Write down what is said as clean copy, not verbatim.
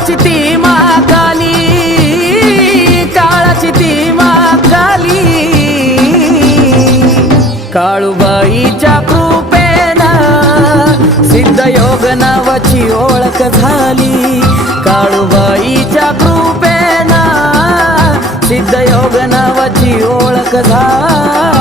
काळाची ती महाकाली, काळाची ती महाकाली, काळूबाईच्या कृपेनं सिद्धयोग नावाची ओळख झाली, काळूबाईच्या कृपेनं सिद्धयोग नावाची ओळख झाली.